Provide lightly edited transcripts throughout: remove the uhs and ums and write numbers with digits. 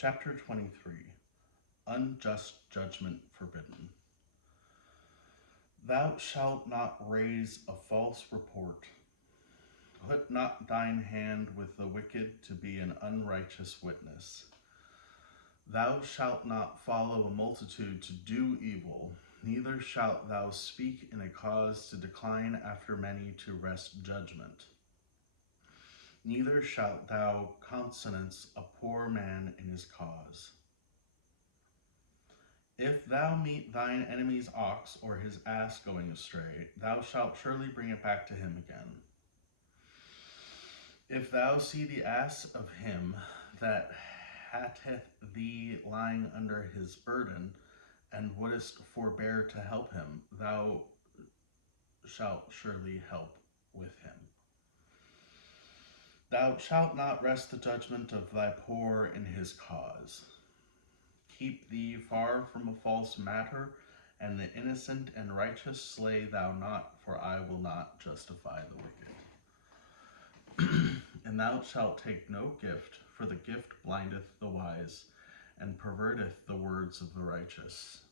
Chapter 23. Unjust Judgment Forbidden. Thou shalt not raise a false report. Put not thine hand with the wicked to be an unrighteous witness. Thou shalt not follow a multitude to do evil, neither shalt thou speak in a cause to decline after many to wrest judgment. Neither shalt thou countenance a poor man in his cause. If thou meet thine enemy's ox or his ass going astray, thou shalt surely bring it back to him again. If thou see the ass of him that hateth thee lying under his burden, and wouldest forbear to help him, thou shalt surely help with him. Thou shalt not wrest the judgment of thy poor in his cause. Keep thee far from a false matter, and the innocent and righteous slay thou not, for I will not justify the wicked. And thou shalt take no gift, for the gift blindeth the wise, and perverteth the words of the righteous.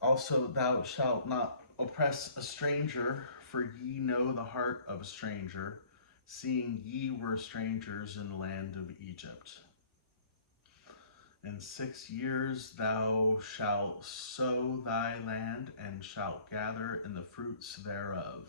Also thou shalt not oppress a stranger, for ye know the heart of a stranger, seeing ye were strangers in the land of Egypt. In 6 years thou shalt sow thy land, and shalt gather in the fruits thereof.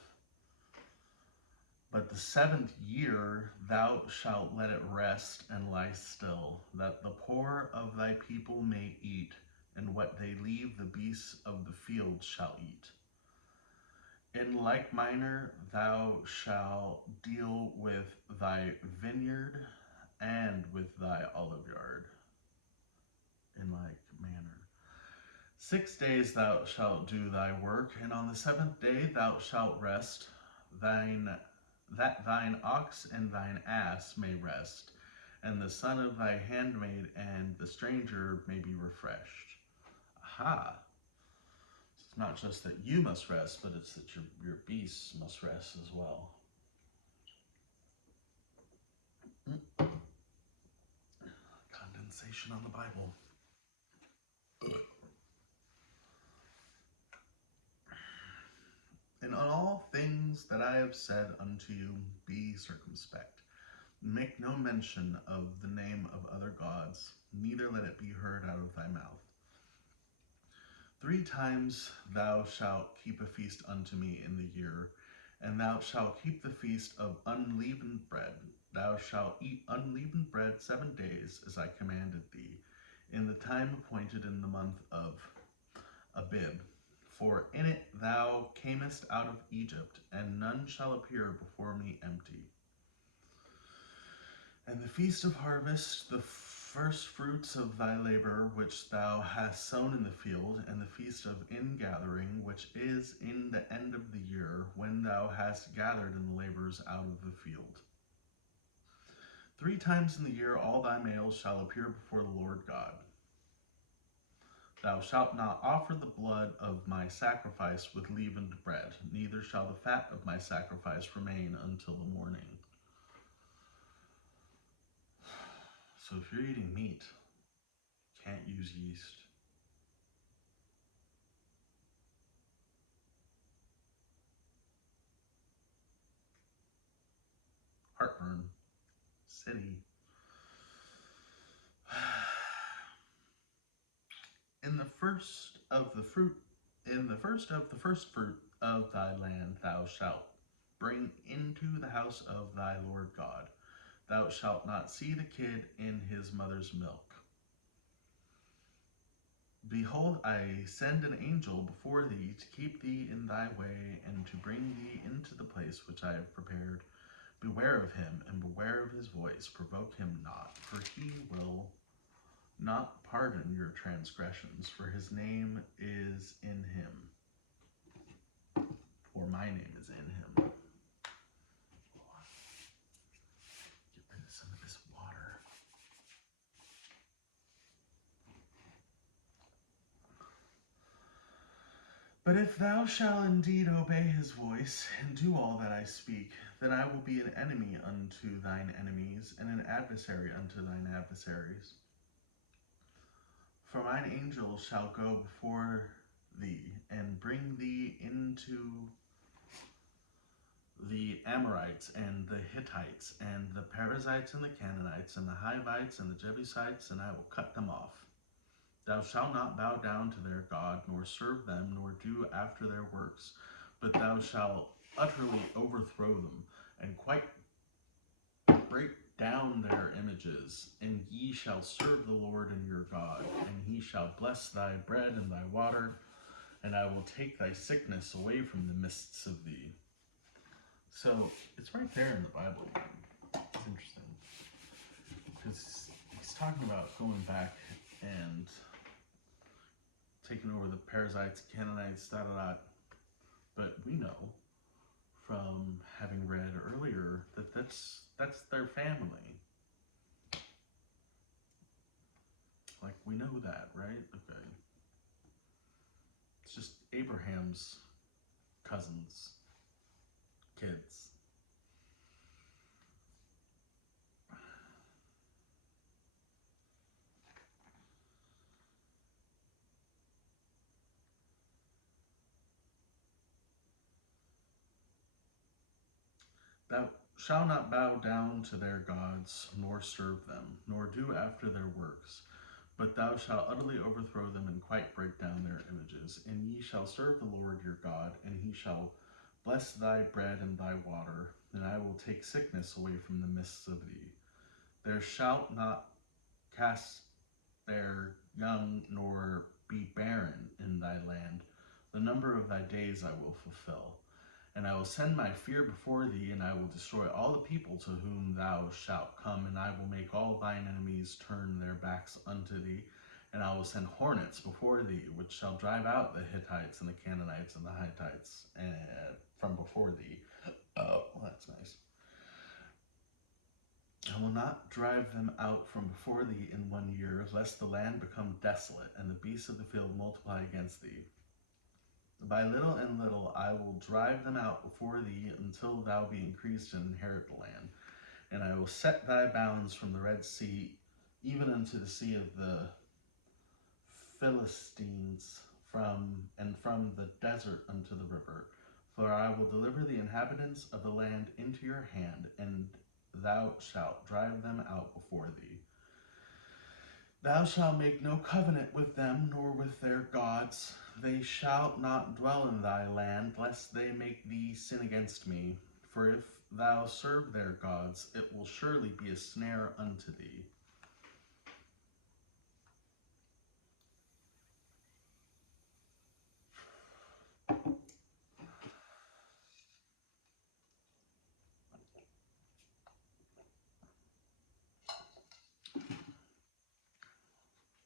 But the 7th year thou shalt let it rest and lie still, that the poor of thy people may eat, and what they leave the beasts of the field shall eat. In like manner thou shalt deal with thy vineyard and with thy olive yard. In like manner. 6 days thou shalt do thy work, and on the 7th day thou shalt rest, that thine ox and thine ass may rest, and the son of thy handmaid and the stranger may be refreshed. Aha! It's not just that you must rest, but it's that your beasts must rest as well. Condensation on the Bible. In all things that I have said unto you, be circumspect. Make no mention of the name of other gods, neither let it be heard out of thy mouth. 3 times thou shalt keep a feast unto me in the year, and thou shalt keep the feast of unleavened bread. Thou shalt eat unleavened bread 7 days, as I commanded thee, in the time appointed in the month of Abib. For in it thou camest out of Egypt, and none shall appear before me empty. And the feast of harvest, the first fruits of thy labor which thou hast sown in the field, and the feast of ingathering, which is in the end of the year, when thou hast gathered in the labors out of the field. 3 times in the year all thy males shall appear before the Lord God. Thou shalt not offer the blood of my sacrifice with leavened bread, neither shall the fat of my sacrifice remain until the morning. So if you're eating meat, you can't use yeast. Heartburn. City. In the first of the first fruit of thy land thou shalt bring into the house of thy Lord God. Thou shalt not see the kid in his mother's milk. Behold, I send an angel before thee to keep thee in thy way, and to bring thee into the place which I have prepared. Beware of him, and beware of his voice. Provoke him not, for he will not pardon your transgressions, for his name is in him. For my name is in him. Get rid of some of this water. But if thou shalt indeed obey his voice, and do all that I speak, then I will be an enemy unto thine enemies, and an adversary unto thine adversaries. For mine angel shall go before thee, and bring thee into the Amorites, and the Hittites, and the Perizzites, and the Canaanites, and the Hivites, and the Jebusites, and I will cut them off. Thou shalt not bow down to their God, nor serve them, nor do after their works, but thou shalt utterly overthrow them, and quite break down their images. And ye shall serve the Lord and your God, and he shall bless thy bread and thy water, and I will take thy sickness away from the midst of thee. So it's right there in the Bible. It's interesting because he's talking about going back and taking over the Perizzites, Canaanites, da da da. But we know from having read earlier that that's their family. Like, we know that, right? Okay. It's just Abraham's cousins, kids. Thou shalt not bow down to their gods, nor serve them, nor do after their works. But thou shalt utterly overthrow them, and quite break down their images. And ye shall serve the Lord your God, and he shall bless thy bread and thy water, and I will take sickness away from the midst of thee. There shalt not cast their young, nor be barren in thy land. The number of thy days I will fulfill. And I will send my fear before thee, and I will destroy all the people to whom thou shalt come, and I will make all thine enemies turn their backs unto thee. And I will send hornets before thee, which shall drive out the Hittites and the Canaanites and the Hittites from before thee. Oh, well, that's nice. I will not drive them out from before thee in 1 year, lest the land become desolate, and the beasts of the field multiply against thee. By little and little I will drive them out before thee, until thou be increased and inherit the land. And I will set thy bounds from the Red Sea, even unto the sea of the Philistines, from the desert unto the river. For I will deliver the inhabitants of the land into your hand, and thou shalt drive them out before thee. Thou shalt make no covenant with them, nor with their gods. They shall not dwell in thy land, lest they make thee sin against me. For if thou serve their gods, it will surely be a snare unto thee.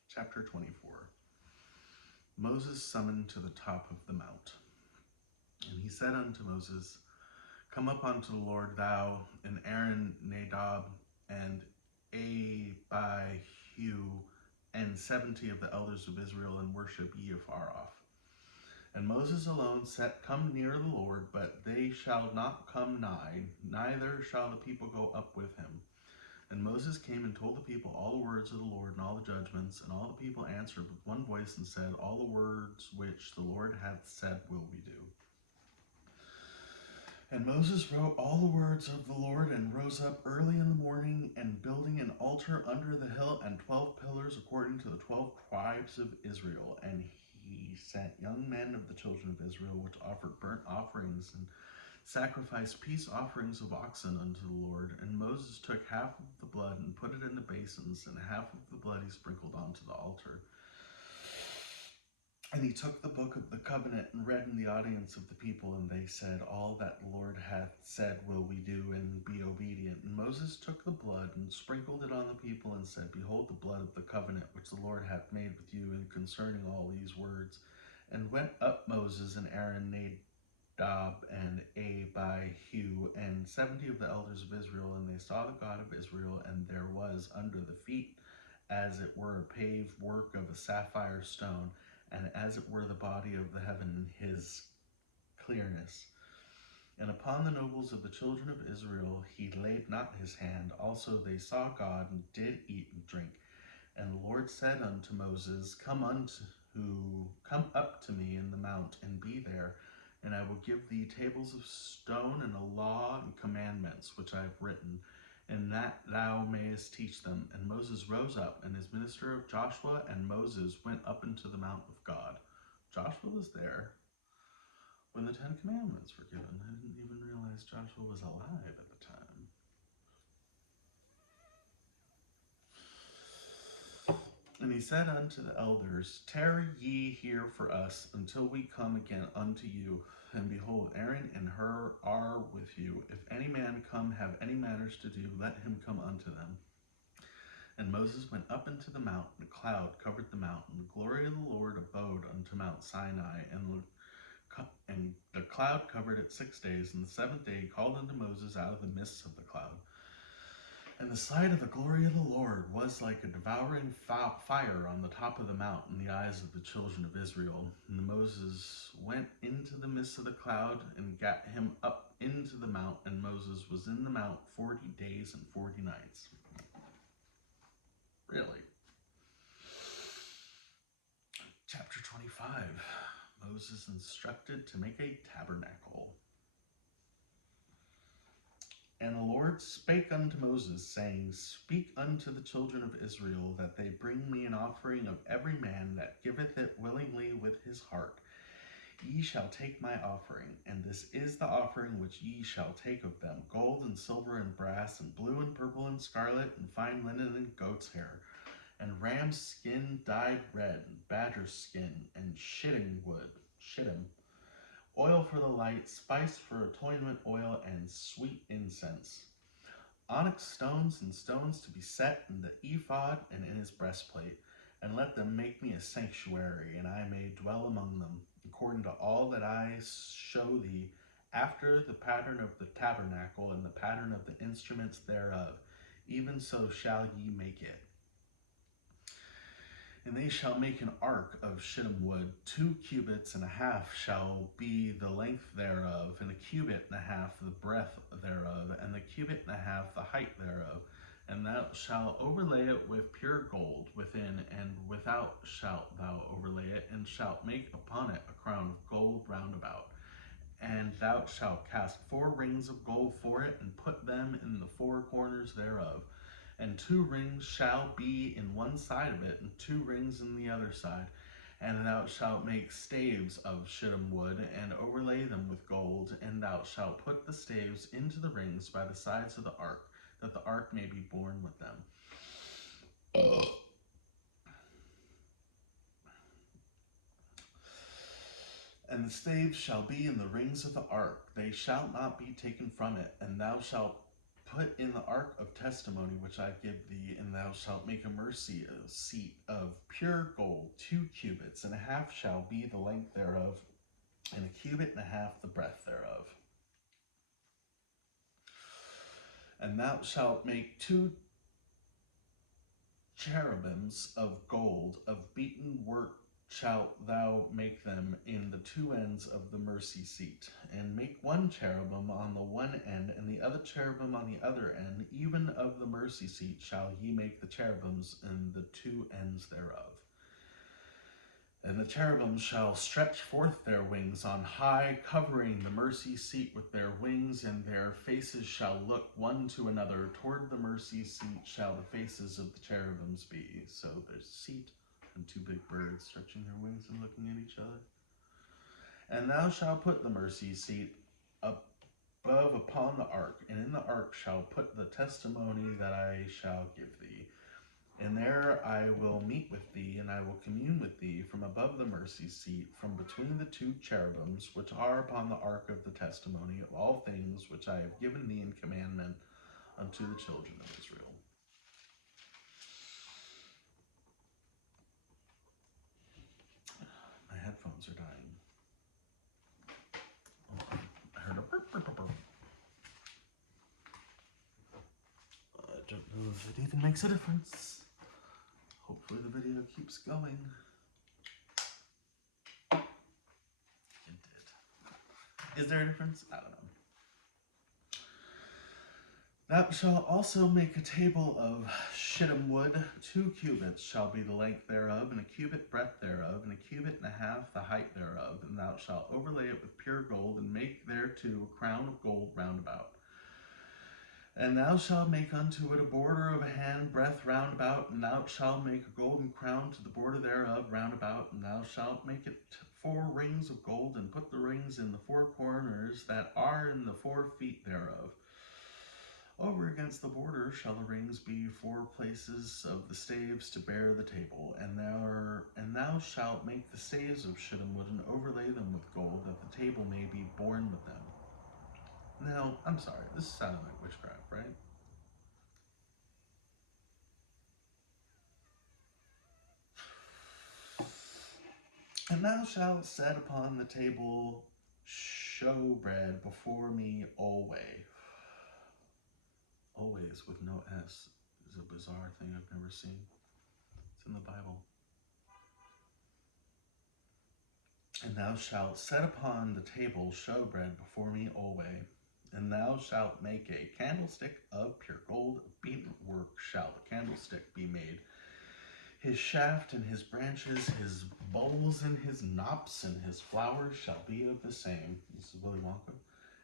Chapter 24. Moses summoned to the top of the mount. And he said unto Moses, Come up unto the Lord, thou, and Aaron, Nadab, and Abihu, and 70 of the elders of Israel, and worship ye afar off. And Moses alone said, Come near the Lord, but they shall not come nigh, neither shall the people go up with him. And Moses came and told the people all the words of the Lord and all the judgments, and all the people answered with one voice and said, All the words which the Lord hath said will we do. And Moses wrote all the words of the Lord, and rose up early in the morning, and building an altar under the hill, and 12 pillars according to the 12 tribes of Israel. And he sent young men of the children of Israel, which offered burnt offerings and sacrificed peace offerings of oxen unto the Lord. And Moses took half of the blood and put it in the basins, and half of the blood he sprinkled onto the altar. And he took the book of the covenant and read in the audience of the people, and they said, All that the Lord hath said will we do, and be obedient. And Moses took the blood and sprinkled it on the people, and said, Behold the blood of the covenant which the Lord hath made with you, and concerning all these words. And went up Moses and Aaron, Nadab and Abihu, and 70 of the elders of Israel, and they saw the God of Israel, and there was under the feet as it were a paved work of a sapphire stone, and as it were the body of the heaven in his clearness. And upon the nobles of the children of Israel he laid not his hand. Also they saw God, and did eat and drink. And the Lord said unto Moses, Come up to me in the mount, and be there, and I will give thee tables of stone, and a law and commandments which I have written, and that thou mayest teach them. And Moses rose up, and his minister of Joshua and Moses went up into the mount of God. Joshua was there when the Ten Commandments were given. I didn't even realize Joshua was alive at the time. And he said unto the elders, Tarry ye here for us until we come again unto you. And behold, Aaron and Hur are with you. If any man come have any matters to do, let him come unto them. And Moses went up into the mount, and a cloud covered the mount, and the glory of the Lord abode unto Mount Sinai. And the cloud covered it 6 days, and the seventh day he called unto Moses out of the midst of the cloud. And the sight of the glory of the Lord was like a devouring fire on the top of the mount in the eyes of the children of Israel. And Moses went into the midst of the cloud, and gat him up into the mount, and Moses was in the mount 40 days and 40 nights. Really? Chapter 25. Moses instructed to make a tabernacle. And the Lord spake unto Moses, saying, Speak unto the children of Israel, that they bring me an offering of every man that giveth it willingly with his heart. Ye shall take my offering, and this is the offering which ye shall take of them: gold and silver and brass, and blue and purple and scarlet, and fine linen and goat's hair, and ram's skin dyed red, and badger skin, and shittim wood, oil for the light, spice for atonement oil, and sweet incense, onyx stones and stones to be set in the ephod and in his breastplate. And let them make me a sanctuary, and I may dwell among them, according to all that I show thee, after the pattern of the tabernacle and the pattern of the instruments thereof. Even so shall ye make it. And they shall make an ark of shittim wood. 2 cubits and a half shall be the length thereof, and 1 cubit and a half the breadth thereof, and 1 cubit and a half the height thereof. And thou shalt overlay it with pure gold within, and without shalt thou overlay it, and shalt make upon it a crown of gold round about. And thou shalt cast 4 rings of gold for it, and put them in the 4 corners thereof. And 2 rings shall be in one side of it, and 2 rings in the other side. And thou shalt make staves of shittim wood, and overlay them with gold. And thou shalt put the staves into the rings by the sides of the ark, that the ark may be borne with them. And the staves shall be in the rings of the ark, they shall not be taken from it. And thou shalt put in the ark of testimony which I give thee, and thou shalt make a mercy seat of pure gold. 2 cubits and a half shall be the length thereof, and 1 cubit and a half the breadth thereof. And thou shalt make 2 cherubims of gold, of beaten work shalt thou make them in the 2 ends of the mercy seat. And make 1 cherubim on the one end, and the other cherubim on the other end. Even of the mercy seat shall ye make the cherubims in the 2 ends thereof. And the cherubims shall stretch forth their wings on high, covering the mercy seat with their wings, and their faces shall look one to another. Toward the mercy seat shall the faces of the cherubims be. So there's a seat and 2 big birds stretching their wings and looking at each other. And thou shalt put the mercy seat above upon the ark, and in the ark shall put the testimony that I shall give thee. And there I will meet with thee, and I will commune with thee from above the mercy seat, from between the 2 cherubims which are upon the ark of the testimony, of all things which I have given thee in commandment unto the children of Israel. My headphones are dying. Oh, I heard a burp, burp, burp, burp. I don't know if it even makes a difference. Hopefully the video keeps going. Is there a difference? I don't know. Thou shalt also make a table of shittim wood. 2 cubits shall be the length thereof, and a cubit breadth thereof, and a cubit and a half the height thereof. And thou shalt overlay it with pure gold, and make thereto a crown of gold round about. And thou shalt make unto it a border of a hand breadth round about, and thou shalt make a golden crown to the border thereof round about, and thou shalt make it 4 rings of gold, and put the rings in the 4 corners that are in the 4 feet thereof. Over against the border shall the rings be 4 places of the staves to bear the table, and thou shalt make the staves of shittim wood and overlay them with gold, that the table may be borne with them. Now, I'm sorry, this sounded like witchcraft, right? And thou shalt set upon the table showbread before me always. Always with no S is a bizarre thing I've never seen. It's in the Bible. And thou shalt set upon the table showbread before me always. And thou shalt make a candlestick of pure gold, of beaten work shall the candlestick be made. His shaft and his branches, his bowls and his knops and his flowers shall be of the same. This is Willy Wonka.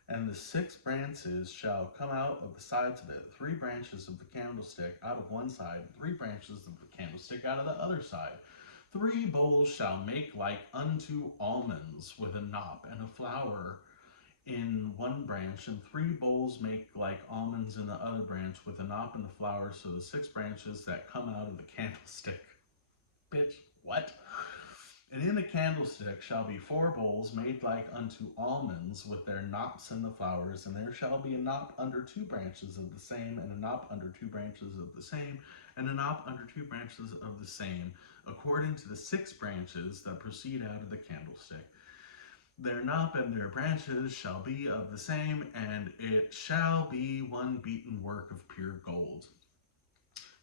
And the 6 branches shall come out of the sides of it, 3 branches of the candlestick out of one side, 3 branches of the candlestick out of the other side. 3 bowls shall make like unto almonds, with a knop and a flower in one branch, and 3 bowls make like almonds in the other branch, with a knop and the flower, so the 6 branches that come out of the candlestick. Bitch, what? And in the candlestick shall be 4 bowls made like unto almonds, with their knops and the flowers, and there shall be a knop under 2 branches of the same, and a knop under 2 branches of the same, and a knop under 2 branches of the same, according to the 6 branches that proceed out of the candlestick. Their knop and their branches shall be of the same, and it shall be one beaten work of pure gold.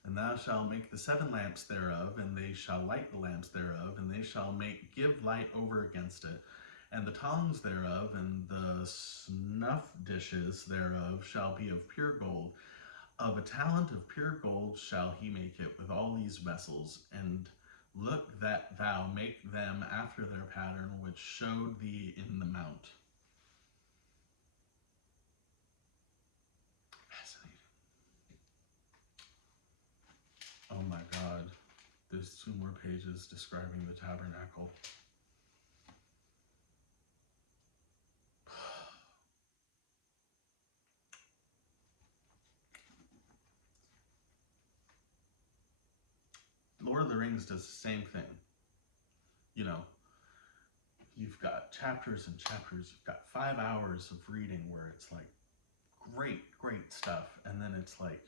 And thou shalt make the 7 lamps thereof, and they shall light the lamps thereof, and they shall give light over against it. And the tongs thereof, and the snuff dishes thereof shall be of pure gold. Of a talent of pure gold shall he make it with all these vessels. And look that thou make them after their pattern which showed thee in the mount. Fascinating. Oh my God. There's 2 more pages describing the tabernacle. Lord of the Rings does the same thing. You know, you've got chapters and chapters. You've got 5 hours of reading where it's like great stuff. And then it's like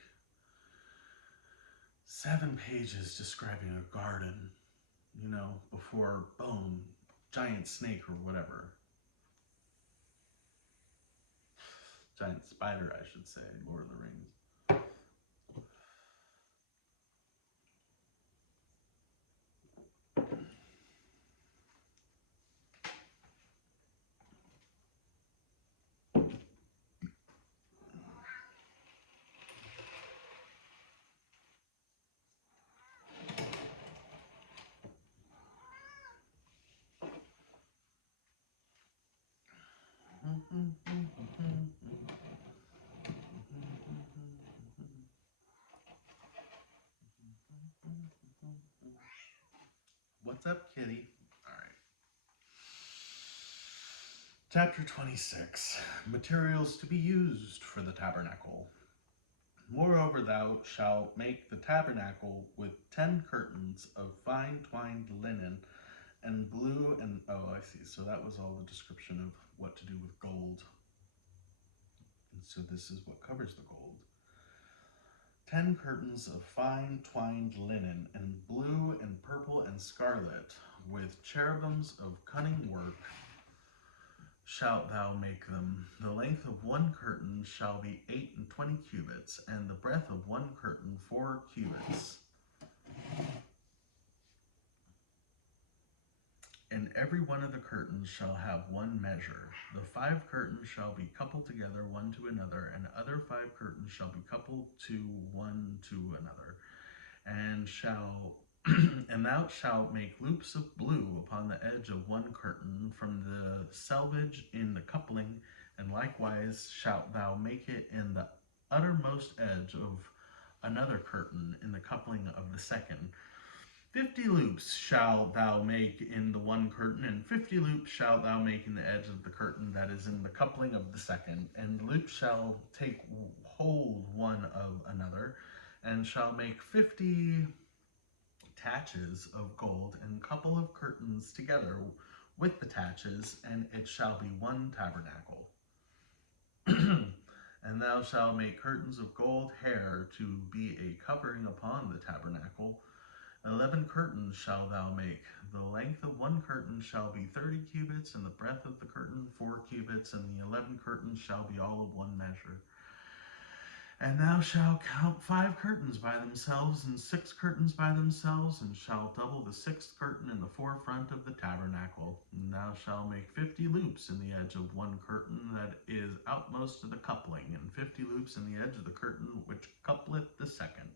7 pages describing a garden, you know, before, boom, giant snake or whatever. Giant spider, I should say, Lord of the Rings. What's up, kitty? All right. Chapter 26. Materials to be used for the tabernacle. Moreover, thou shalt make the tabernacle with 10 curtains of fine twined linen and blue and, oh, I see. So that was all the description of what to do with gold. And so this is what covers the gold. 10 curtains of fine twined linen and blue and purple and scarlet, with cherubims of cunning work shalt thou make them. The length of 1 curtain shall be 28 cubits, and the breadth of 1 curtain 4 cubits. And every one of the curtains shall have one measure. The 5 curtains shall be coupled together one to another, and other 5 curtains shall be coupled to one to another. And thou shalt make loops of blue upon the edge of one curtain from the selvage in the coupling, and likewise shalt thou make it in the uttermost edge of another curtain in the coupling of the second. 50 loops shalt thou make in the one curtain, and 50 loops shalt thou make in the edge of the curtain that is in the coupling of the second. And the loops shall take hold one of another, and shall make 50 taches of gold, and couple of curtains together with the taches, and it shall be one tabernacle. And thou shalt make curtains of gold hair to be a covering upon the tabernacle. 11 curtains shalt thou make. The length of one curtain shall be 30 cubits, and the breadth of the curtain 4 cubits, and the 11 curtains shall be all of one measure. And thou shalt count 5 curtains by themselves, and 6 curtains by themselves, and shalt double the 6th curtain in the forefront of the tabernacle. And thou shalt make 50 loops in the edge of one curtain that is outmost to the coupling, and 50 loops in the edge of the curtain which coupleth the second.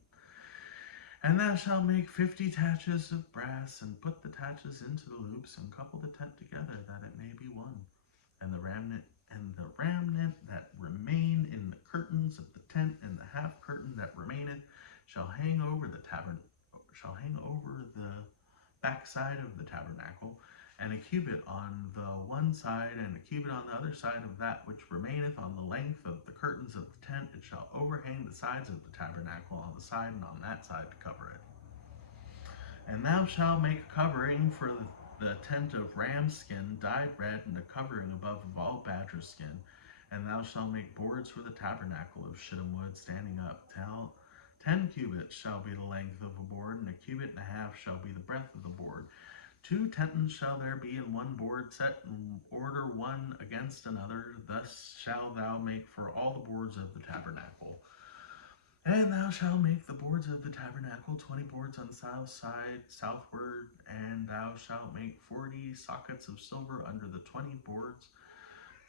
And thou shalt make 50 taches of brass, and put the taches into the loops, and couple the tent together, that it may be one. And the remnant that remain in the curtains of the tent, and the half curtain that remaineth, shall hang over the backside of the tabernacle, and a cubit on the one side, and a cubit on the other side of that which remaineth on the length of the curtains of the tent. It shall overhang the sides of the tabernacle on the side and on that side to cover it. And thou shalt make a covering for the tent of ram skin dyed red, and a covering above of all badger skin. And thou shalt make boards for the tabernacle of shittim wood standing up. 10 cubits shall be the length of a board, and a cubit and a half shall be the breadth of the board. 2 tentons shall there be in one board, set in order one against another. Thus shalt thou make for all the boards of the tabernacle. And thou shalt make the boards of the tabernacle 20 boards on the south side southward, and thou shalt make 40 sockets of silver under the 20 boards,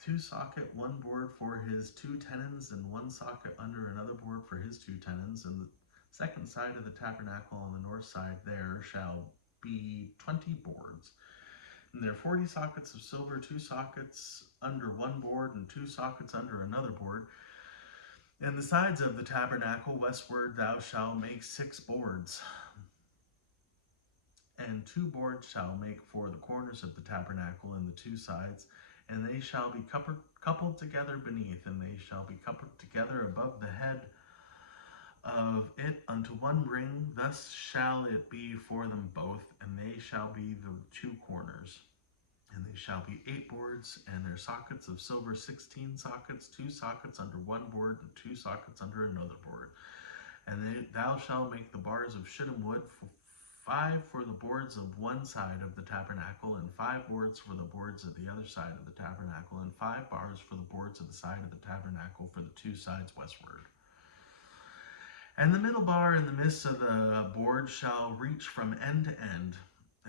2 socket, 1 board for his 2 tenons, and 1 socket under another board for his 2 tenons. And the second side of the tabernacle on the north side there shall be 20 boards. And there are 40 sockets of silver, 2 sockets under 1 board, and 2 sockets under another board. And the sides of the tabernacle westward thou shalt make 6 boards. And 2 boards shall make for the corners of the tabernacle and the 2 sides, and they shall be coupled together beneath, and they shall be coupled together above the head of it unto one ring. Thus shall it be for them both, and they shall be the 2 corners. And they shall be 8 boards, and their sockets of silver 16 sockets, 2 sockets under 1 board, and 2 sockets under another board. And thou shalt make the bars of shittim wood, 5 for the boards of one side of the tabernacle, and 5 boards for the boards of the other side of the tabernacle, and 5 bars for the boards of the side of the tabernacle for the 2 sides westward. And the middle bar in the midst of the board shall reach from end to end.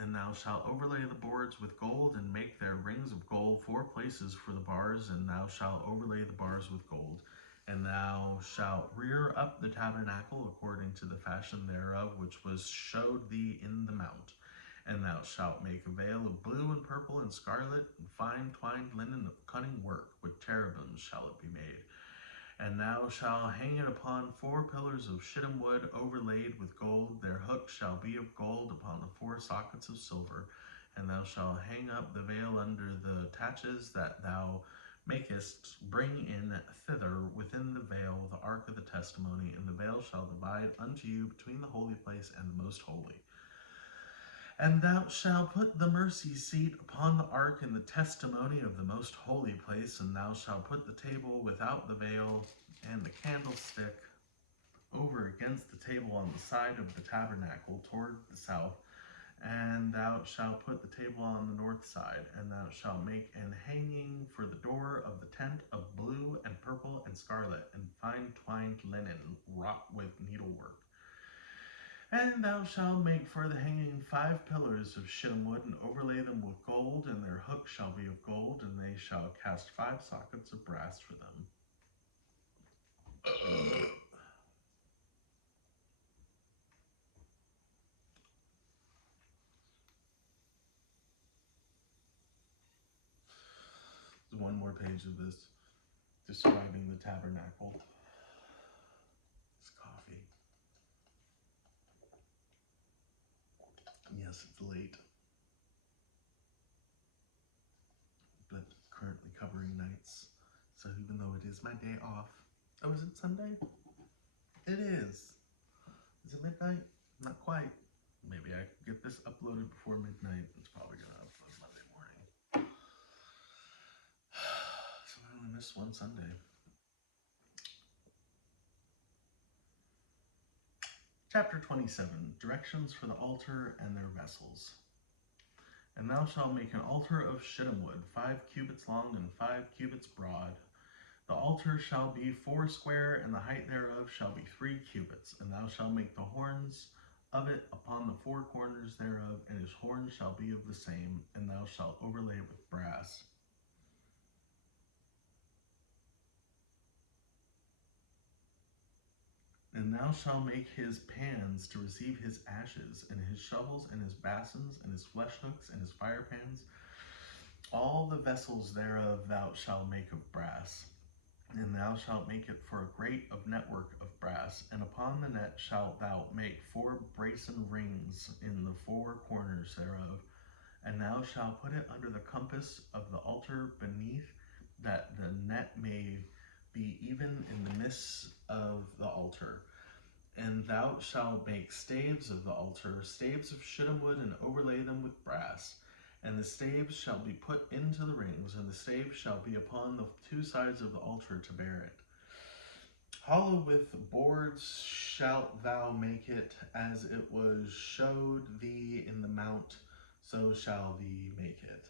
And thou shalt overlay the boards with gold, and make their rings of gold 4 places for the bars, and thou shalt overlay the bars with gold. And thou shalt rear up the tabernacle according to the fashion thereof, which was showed thee in the mount. And thou shalt make a veil of blue and purple and scarlet, and fine twined linen of cunning work, with cherubims shall it be made. And thou shalt hang it upon 4 pillars of shittim wood overlaid with gold. Their hooks shall be of gold upon the 4 sockets of silver. And thou shalt hang up the veil under the taches that thou makest. Bring in thither within the veil the ark of the testimony, and the veil shall divide unto you between the holy place and the most holy. And thou shalt put the mercy seat upon the ark in the testimony of the most holy place, and thou shalt put the table without the veil and the candlestick over against the table on the side of the tabernacle toward the south. And thou shalt put the table on the north side, and thou shalt make an hanging for the door of the tent of blue and purple and scarlet and fine twined linen wrought with needlework. And thou shalt make for the hanging 5 pillars of shittim wood, and overlay them with gold, and their hooks shall be of gold, and they shall cast 5 sockets of brass for them. There's one more page of this describing the tabernacle. It's coffee. Yes, it's late, but currently covering nights. So even though it is my day off, oh, is it Sunday? It is. Is it midnight? Not quite. Maybe I could get this uploaded before midnight. It's probably gonna upload Monday morning. So I only missed one Sunday. Chapter 27, Directions for the altar and their vessels. And thou shalt make an altar of shittim wood, 5 cubits long and 5 cubits broad. The altar shall be 4 square, and the height thereof shall be 3 cubits. And thou shalt make the horns of it upon the 4 corners thereof, and his horns shall be of the same, and thou shalt overlay it with brass. And thou shalt make his pans to receive his ashes, and his shovels, and his basins, and his flesh hooks, and his fire pans. All the vessels thereof thou shalt make of brass. And thou shalt make it for a grate of network of brass, and upon the net shalt thou make 4 brazen rings in the 4 corners thereof. And thou shalt put it under the compass of the altar beneath, that the net may be even in the midst of the altar. And thou shalt make staves of the altar, staves of shittim wood, and overlay them with brass. And the staves shall be put into the rings, and the staves shall be upon the 2 sides of the altar to bear it. Hollow with boards shalt thou make it, as it was showed thee in the mount, so shall thee make it.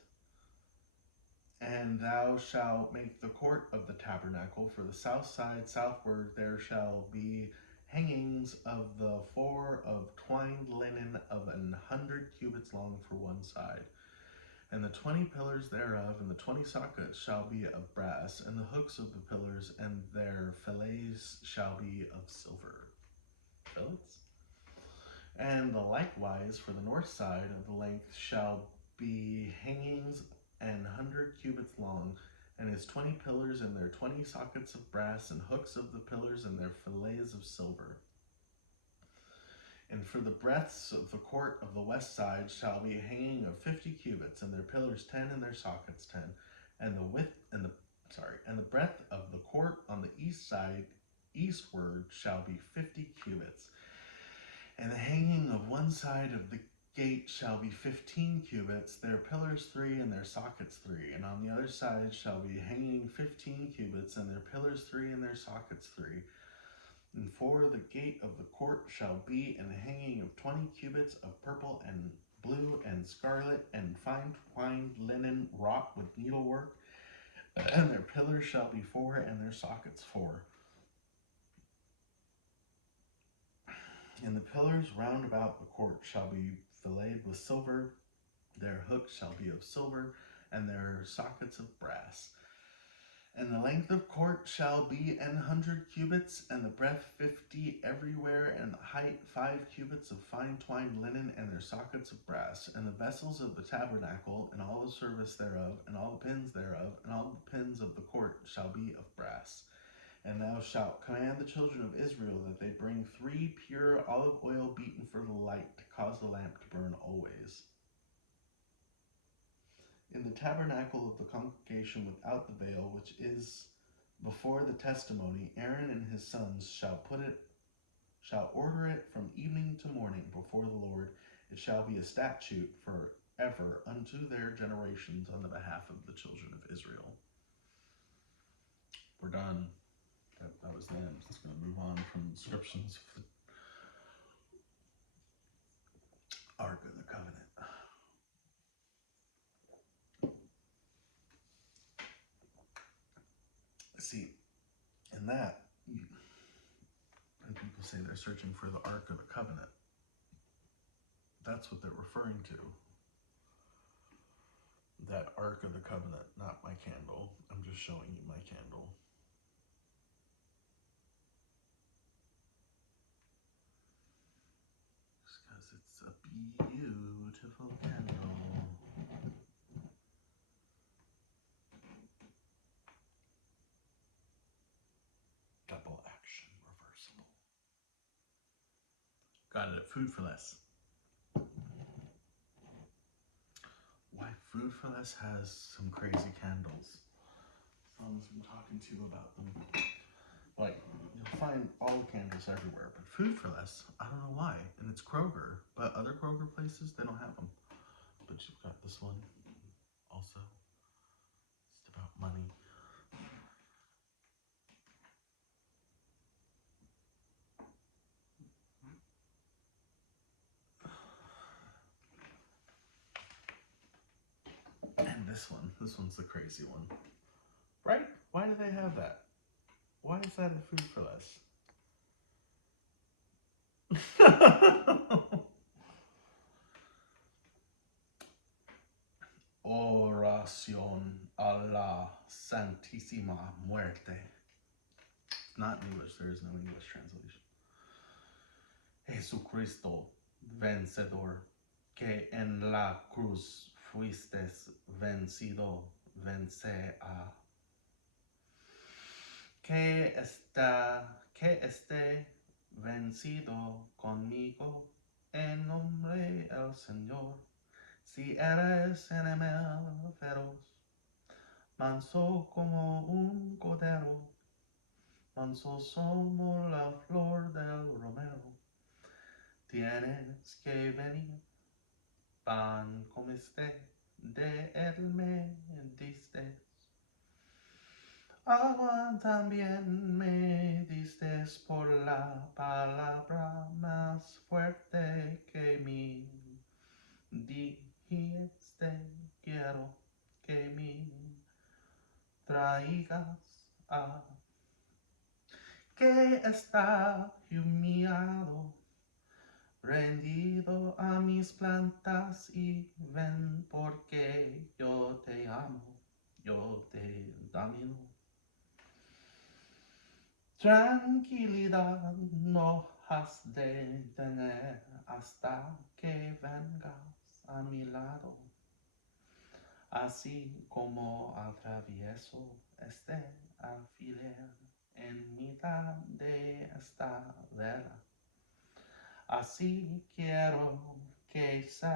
And thou shalt make the court of the tabernacle. For the south side southward there shall be hangings of the 4 of twined linen of 100 cubits long for one side. And the 20 pillars thereof, and the 20 sockets shall be of brass, and the hooks of the pillars and their fillets shall be of silver. Fillets? And likewise for the north side of the length shall be hangings 100 cubits long, and his 20 pillars and their 20 sockets of brass, and hooks of the pillars and their fillets of silver. And for the breadths of the court of the west side shall be a hanging of 50 cubits, and their pillars 10, and their sockets 10. And the width and the breadth of the court on the east side eastward shall be 50 cubits. And the hanging of one side of the gate shall be 15 cubits, their pillars 3, and their sockets 3. And on the other side shall be hanging 15 cubits, and their pillars 3, and their sockets 3. And for the gate of the court shall be an hanging of 20 cubits of purple and blue and scarlet and fine twined linen wrought with needlework, and their pillars shall be 4, and their sockets 4. And the pillars round about the court shall be filleted with silver, their hooks shall be of silver, and their sockets of brass. And the length of court shall be 100 cubits, and the breadth 50 everywhere, and the height 5 cubits of fine twined linen, and their sockets of brass. And the vessels of the tabernacle, and all the service thereof, and all the pins thereof, and all the pins of the court shall be of brass. And thou shalt command the children of Israel that they bring 3 pure olive oil beaten for the light, to cause the lamp to burn always. In the tabernacle of the congregation without the veil, which is before the testimony, Aaron and his sons shall order it from evening to morning before the Lord. It shall be a statute forever unto their generations on the behalf of the children of Israel. We're done. That was the end. Let's going to move on from descriptions of the Ark of the Covenant. See, in that, when people say they're searching for the Ark of the Covenant, That's what they're referring to. That Ark of the Covenant, not my candle. I'm just showing you my candle. Just because it's a beautiful candle. Double action reversible. Got it at Food for Less. Why Food for Less has some crazy candles. Someone's been talking to you about them. Like, you'll find all the candles everywhere, but Food for Less, I don't know why. And it's Kroger, but other Kroger places, they don't have them. But you've got this one also. It's about money. And this one's the crazy one. Right? Why do they have that? Why is that a Food for Less? Oración a la Santísima Muerte. Not in English, there is no English translation. Jesucristo, vencedor, que en la cruz fuiste vencido, vence a. Que esté vencido conmigo en nombre del Señor. Si eres enemigo feroz, manso como un cordero, manso como la flor del romero, tienes que venir, pan comiste, de él me diste. Agua también me diste por la palabra más fuerte que me dijiste, quiero que me traigas a que está humillado, rendido a mis plantas y ven porque yo te amo, yo te domino. Tranquilidad no has de tener hasta que vengas a mi lado. Así como atravieso este alfiler en mitad de esta vela, así quiero que se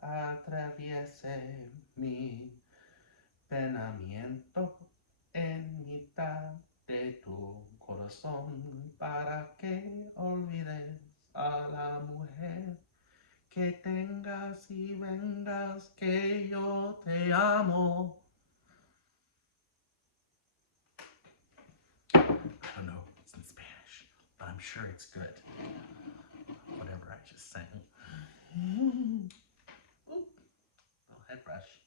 atraviese mi penamiento en mitad de tu corazón para que olvides a la mujer que tengas y vengas que yo te amo. I don't know, it's in Spanish, but I'm sure it's good. Whatever I just sang. Ooh, little head brush.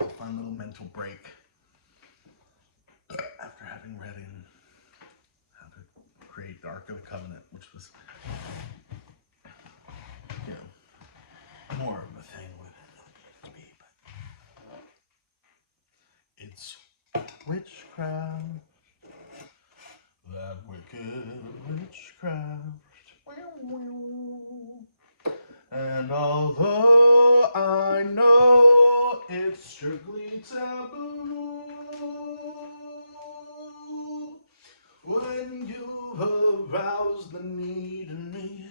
A fun little mental break after having read in how to create the Ark of the Covenant, which was, you know, more of a thing with it than it needed to be, but it's witchcraft, that wicked witchcraft. And although I know it's strictly taboo, when you arouse the need in me,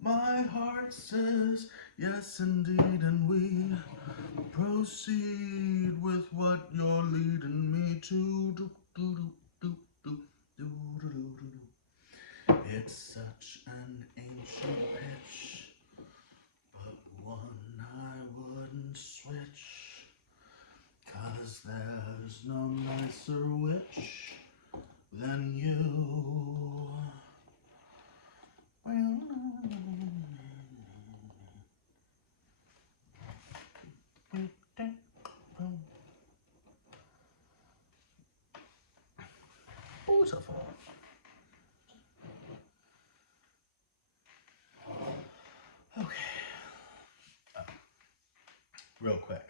my heart says yes indeed, and we proceed with what you're leading me to. Do, do, do, do, do, do, do, do, do. It's such an ancient pitch, but one I wouldn't switch, 'cause beautiful. Okay. Real quick,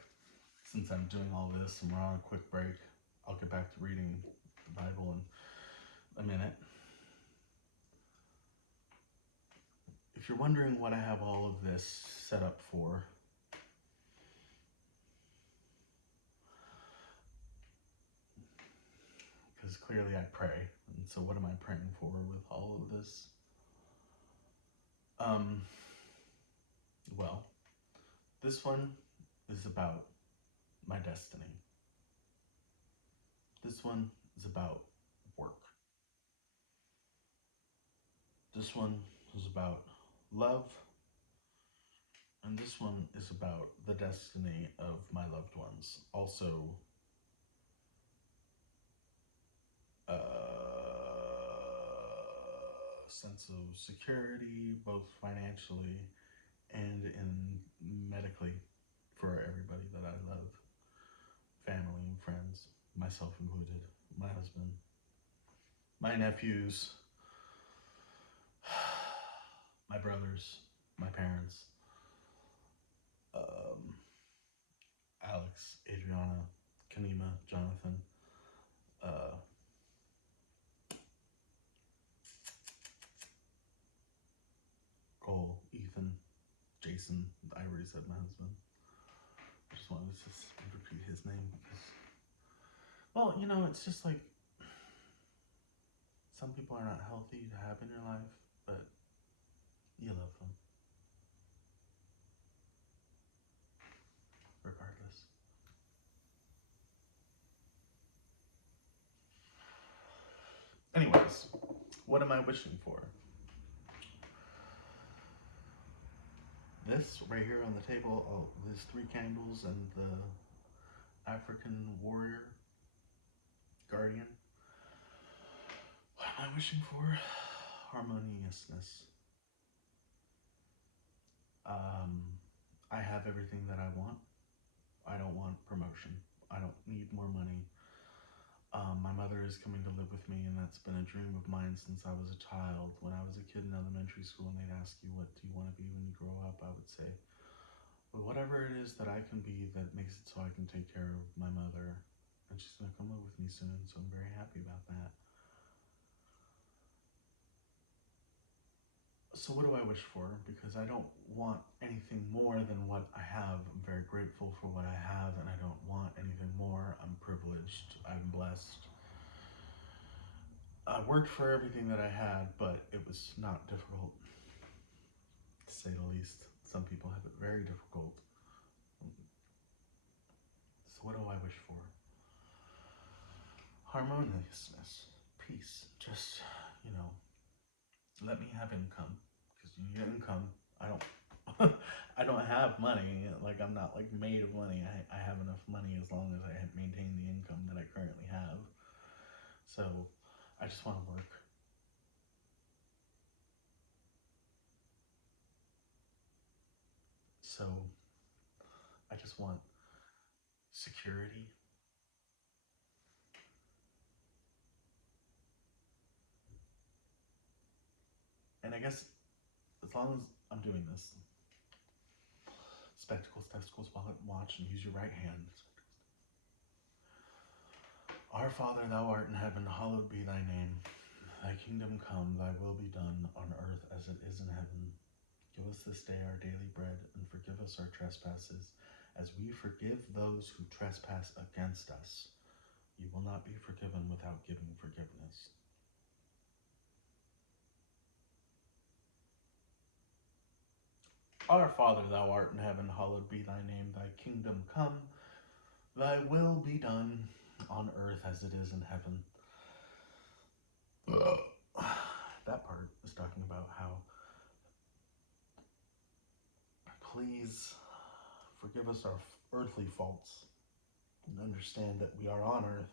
since I'm doing all this and we're on a quick break, I'll get back to reading the Bible in a minute. If you're wondering what I have all of this set up for, because clearly I pray, and so what am I praying for with all of this? Well, this one is about my destiny. This one is about work. This one is about love. And this one is about the destiny of my loved ones. Also, a sense of security, both financially and in medically, for everybody that I love, family and friends, myself included, my husband, my nephews, my brothers, my parents, Alex, Adriana, Kanima, Jonathan, Cole, Ethan, Jason. I already said my husband. I just wanted to just repeat his name because, well, you know, it's just like some people are not healthy to have in your life, but you love them regardless. Anyways, what am I wishing for? This right here on the table, there's 3 candles and the African warrior guardian. What am I wishing for? Harmoniousness. I have everything that I want. I don't want promotion. I don't need more money. My mother is coming to live with me, and that's been a dream of mine since I was a child. When I was a kid in elementary school and they'd ask you, what do you want to be when you grow up? I would say, well, whatever it is that I can be that makes it so I can take care of my mother. And she's going to come live with me soon, so I'm very happy about that. So what do I wish for? Because I don't want anything more than what I have. I'm very grateful for what I have, and I don't want anything more. I'm privileged. I'm blessed. I worked for everything that I had, but it was not difficult, to say the least. Some people have it very difficult. So what do I wish for? Harmoniousness, peace. Just, you know, let me have income, because you need income. I don't I don't have money. Like, I'm not like made of money. I have enough money as long as I maintain the income that I currently have. So I just want to work. So I just want security. And I guess as long as I'm doing this, spectacles, testicles, wallet, watch, and use your right hand. Our Father, thou art in heaven, hallowed be thy name. Thy kingdom come, thy will be done on earth as it is in heaven. Give us this day our daily bread, and forgive us our trespasses, as we forgive those who trespass against us. You will not be forgiven without giving forgiveness. Our Father, thou art in heaven, hallowed be thy name. Thy kingdom come, thy will be done on earth as it is in heaven. That part is talking about how, please forgive us our earthly faults and understand that we are on earth,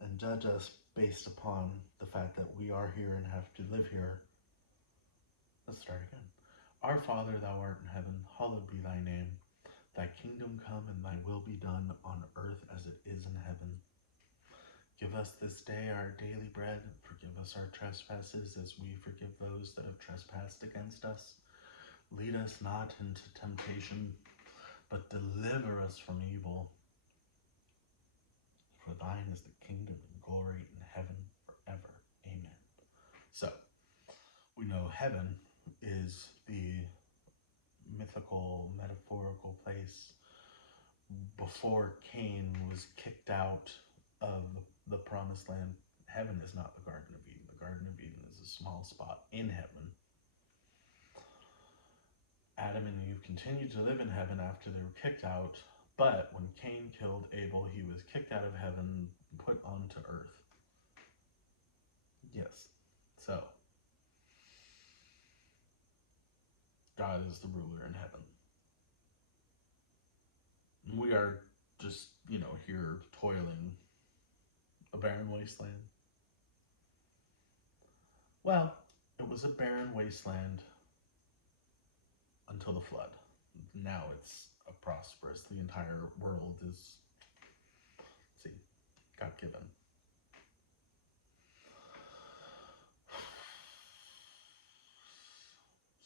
and judge us based upon the fact that we are here and have to live here. Let's start again. Our Father, thou art in heaven, hallowed be thy name. Thy kingdom come, and thy will be done on earth as it is in heaven. Give us this day our daily bread. Forgive us our trespasses as we forgive those that have trespassed against us. Lead us not into temptation, but deliver us from evil. For thine is the kingdom and glory in heaven forever. Amen. So, we know heaven is the mythical, metaphorical place before Cain was kicked out of the promised land. Heaven is not the Garden of Eden. The Garden of Eden is a small spot in heaven. Adam and Eve continued to live in heaven after they were kicked out, but when Cain killed Abel, he was kicked out of heaven and put onto earth. Yes. So, God is the ruler in heaven. We are just, here toiling a barren wasteland. Well, it was a barren wasteland until the flood. Now it's a prosperous. The entire world is, God-given.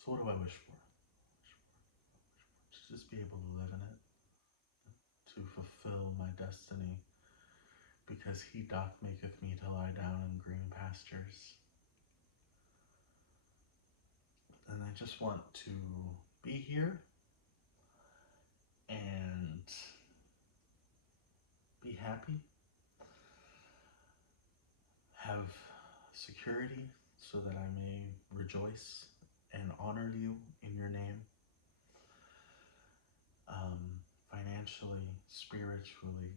So what do I wish for? To just be able to live in it, to fulfill my destiny, because he doth maketh me to lie down in green pastures. And I just want to be here and be happy, have security so that I may rejoice and honor you in your name, financially, spiritually,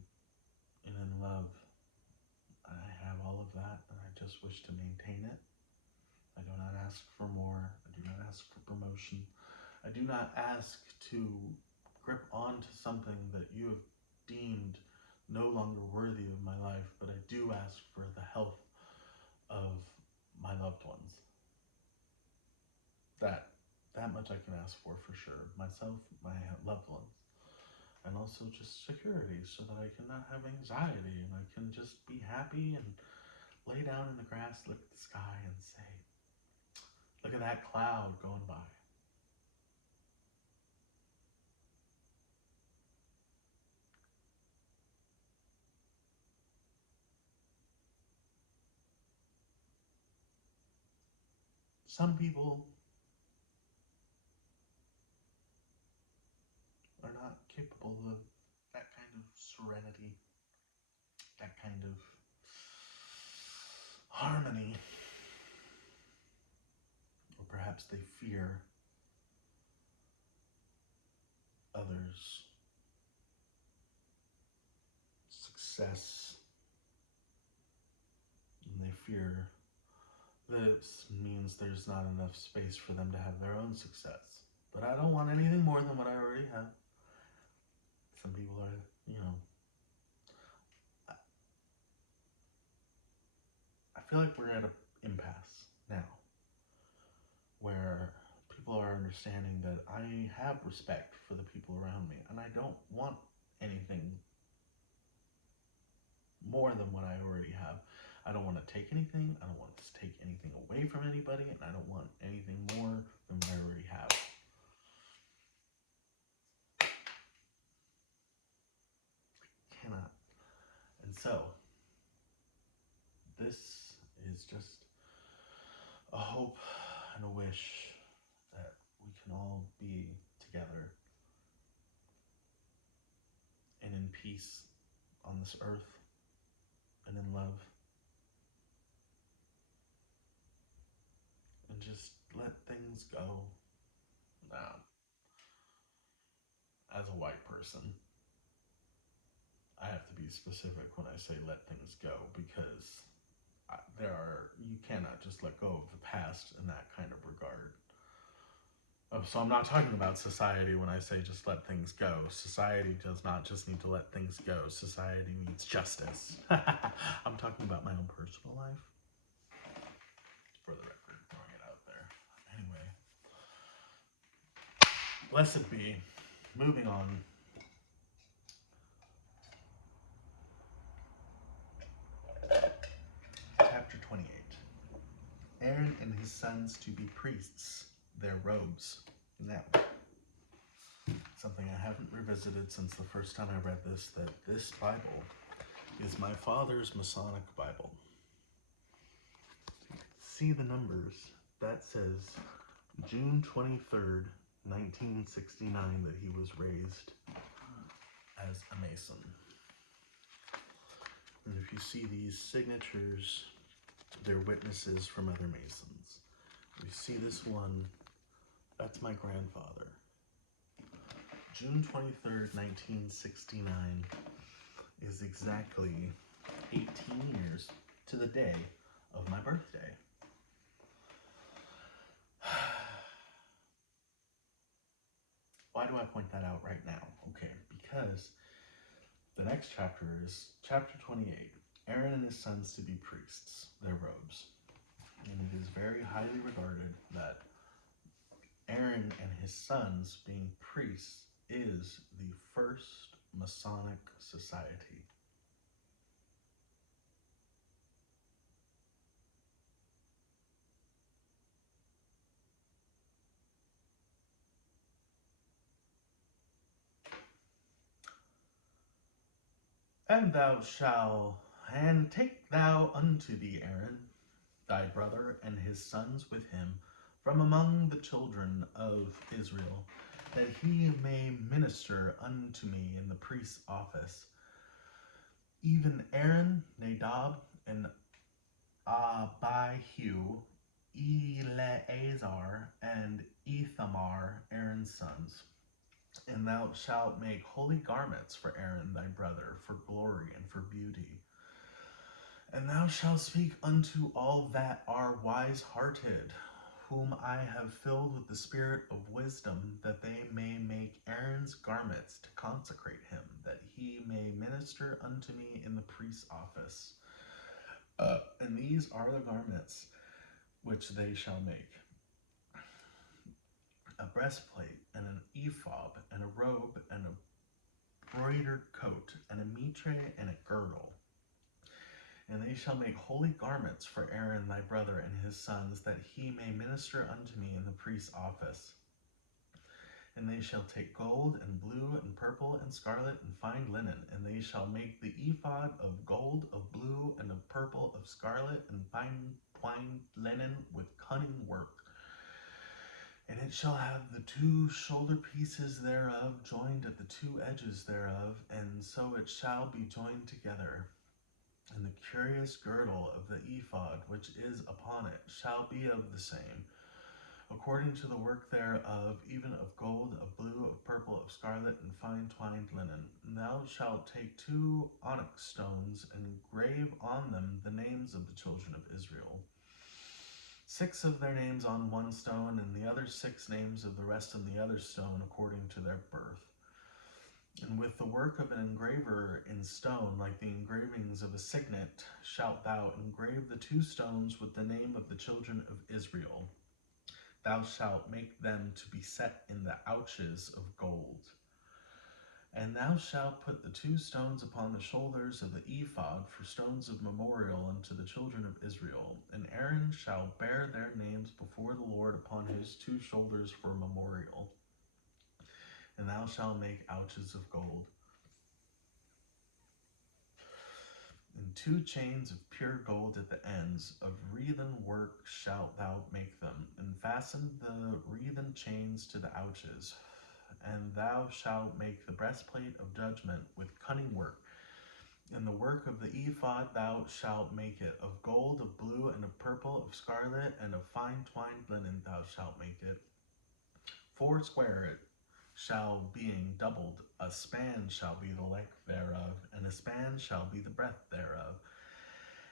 and in love. I have all of that, and I just wish to maintain it. I do not ask for more. I do not ask for promotion. I do not ask to grip onto something that you have deemed no longer worthy of my life, but I do ask for the health of my loved ones. That much I can ask for sure. Myself, my loved ones. And also just security so that I can not have anxiety and I can just be happy and lay down in the grass, look at the sky and say, look at that cloud going by. Some people are not capable of that kind of serenity, that kind of harmony, or perhaps they fear others' success, and they fear this means there's not enough space for them to have their own success. But I don't want anything more than what I already have. Some people are, I feel like we're at an impasse now where people are understanding that I have respect for the people around me and I don't want anything more than what I already have. I don't want to take anything. I don't want to take anything away from anybody, and I don't want anything more than what I already have. I cannot. And so, this is just a hope and a wish that we can all be together and in peace on this earth and in love. And just let things go. Now, as a white person, I have to be specific when I say let things go, because you cannot just let go of the past in that kind of regard. So I'm not talking about society when I say just let things go. Society does not just need to let things go. Society needs justice. I'm talking about my own personal life. For the record, throwing it out there. Anyway, blessed be. Moving on. Aaron and his sons to be priests, their robes. Now, something I haven't revisited since the first time I read this, that this Bible is my father's Masonic Bible. See the numbers. That says June 23rd, 1969, that he was raised as a Mason. And if you see these signatures, they're witnesses from other Masons. You see this one, that's my grandfather. June 23rd, 1969 is exactly 18 years to the day of my birthday. Why do I point that out right now? Okay, because the next chapter is chapter 28. Aaron and his sons to be priests, their robes. And it is very highly regarded that Aaron and his sons being priests is the first Masonic society. And take thou unto thee Aaron, thy brother, and his sons with him, from among the children of Israel, that he may minister unto me in the priest's office. Even Aaron, Nadab, and Abihu, Eleazar, and Ithamar, Aaron's sons. And thou shalt make holy garments for Aaron thy brother, for glory and for beauty. And thou shalt speak unto all that are wise-hearted, whom I have filled with the spirit of wisdom, that they may make Aaron's garments to consecrate him, that he may minister unto me in the priest's office. And these are the garments which they shall make: a breastplate, and an ephod, and a robe, and a broidered coat, and a mitre, and a girdle. And they shall make holy garments for Aaron thy brother and his sons, that he may minister unto me in the priest's office. And they shall take gold, and blue, and purple, and scarlet, and fine linen, and they shall make the ephod of gold, of blue, and of purple, of scarlet, and fine twined linen, with cunning work. And it shall have the two shoulder pieces thereof joined at the two edges thereof, and so it shall be joined together. And the curious girdle of the ephod which is upon it shall be of the same, according to the work thereof, even of gold, of blue, of purple, of scarlet, and fine twined linen. And thou shalt take 2 onyx stones, and engrave on them the names of the children of Israel, 6 of their names on one stone, and the other 6 names of the rest on the other stone, according to their birth. And with the work of an engraver in stone, like the engravings of a signet, shalt thou engrave the 2 stones with the name of the children of Israel. Thou shalt make them to be set in the ouches of gold. And thou shalt put the 2 stones upon the shoulders of the ephod for stones of memorial unto the children of Israel. And Aaron shall bear their names before the Lord upon his 2 shoulders for memorial. And thou shalt make ouches of gold. And 2 chains of pure gold at the ends, of wreathen work shalt thou make them, and fasten the wreathen chains to the ouches. And thou shalt make the breastplate of judgment with cunning work. And the work of the ephod thou shalt make it of gold, of blue, and of purple, of scarlet, and of fine twined linen thou shalt make it. 4 square it shall, being doubled, a span shall be the length thereof, and a span shall be the breadth thereof.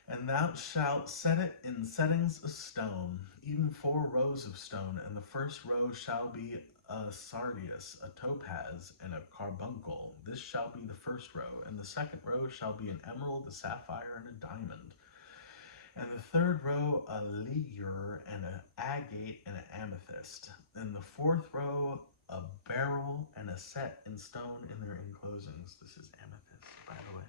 And thou shalt set it in settings of stone, even 4 rows of stone, and the first row shall be a sardius, a topaz, and a carbuncle. This shall be the first row, and the second row shall be an emerald, a sapphire, and a diamond. And the third row a ligure, and an agate, and an amethyst. And the fourth row a beryl, and a set in stone in their enclosings. This is amethyst, by the way.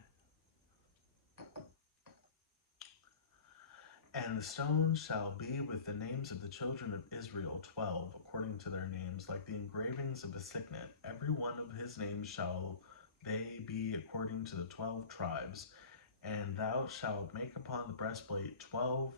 And the stone shall be with the names of the children of Israel, 12, according to their names, like the engravings of a signet. Every one of his names shall they be according to the 12 tribes. And thou shalt make upon the breastplate 12,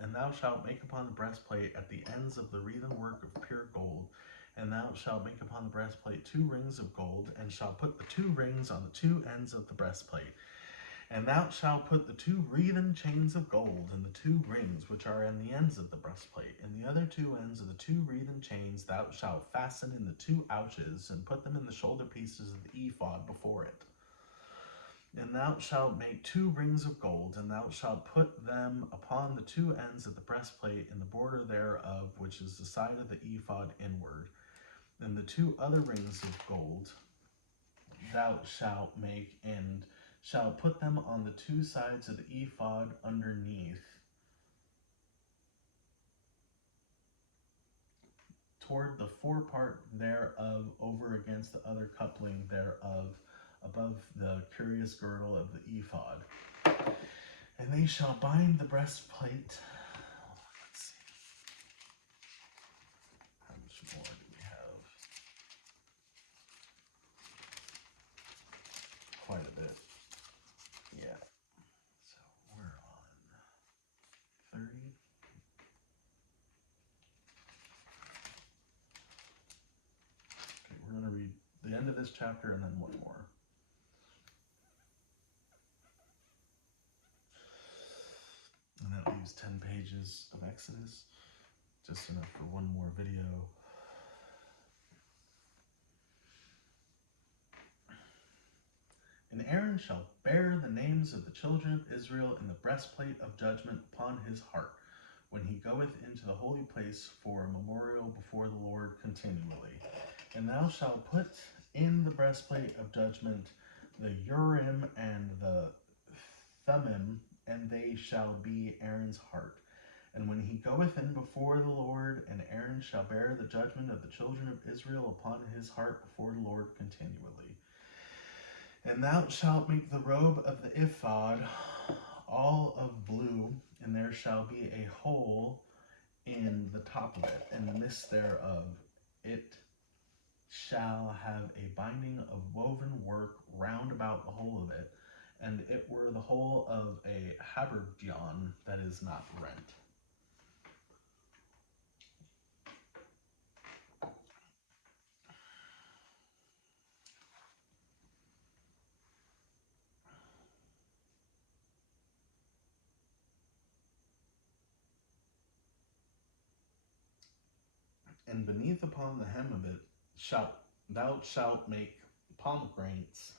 and thou shalt make upon the breastplate at the ends of the wreathen work of pure gold. And thou shalt make upon the breastplate 2 rings of gold, and shalt put the 2 rings on the 2 ends of the breastplate. And thou shalt put the 2 wreathen chains of gold in the 2 rings which are in the ends of the breastplate. And the other 2 ends of the 2 wreathen chains thou shalt fasten in the 2 ouches, and put them in the shoulder pieces of the ephod before it. And thou shalt make 2 rings of gold, and thou shalt put them upon the 2 ends of the breastplate in the border thereof, which is the side of the ephod inward. And the 2 other rings of gold thou shalt make, and shalt put them on the 2 sides of the ephod underneath, toward the forepart thereof, over against the other coupling thereof, above the curious girdle of the ephod. And they shall bind the breastplate. Let's see. How much more do we have? Quite a bit. Yeah. So we're on 30. Okay, we're going to read the end of this chapter and then one more. And that leaves 10 pages of Exodus, just enough for one more video. And Aaron shall bear the names of the children of Israel in the breastplate of judgment upon his heart, when he goeth into the holy place for a memorial before the Lord continually. And thou shalt put in the breastplate of judgment the Urim and the Thummim, and they shall be Aaron's heart. And when he goeth in before the Lord, and Aaron shall bear the judgment of the children of Israel upon his heart before the Lord continually. And thou shalt make the robe of the ephod all of blue, and there shall be a hole in the top of it, in the midst thereof. It shall have a binding of woven work round about the whole of it, and it were the whole of a habergeon that is not rent. And beneath upon the hem of it thou shalt make pomegranates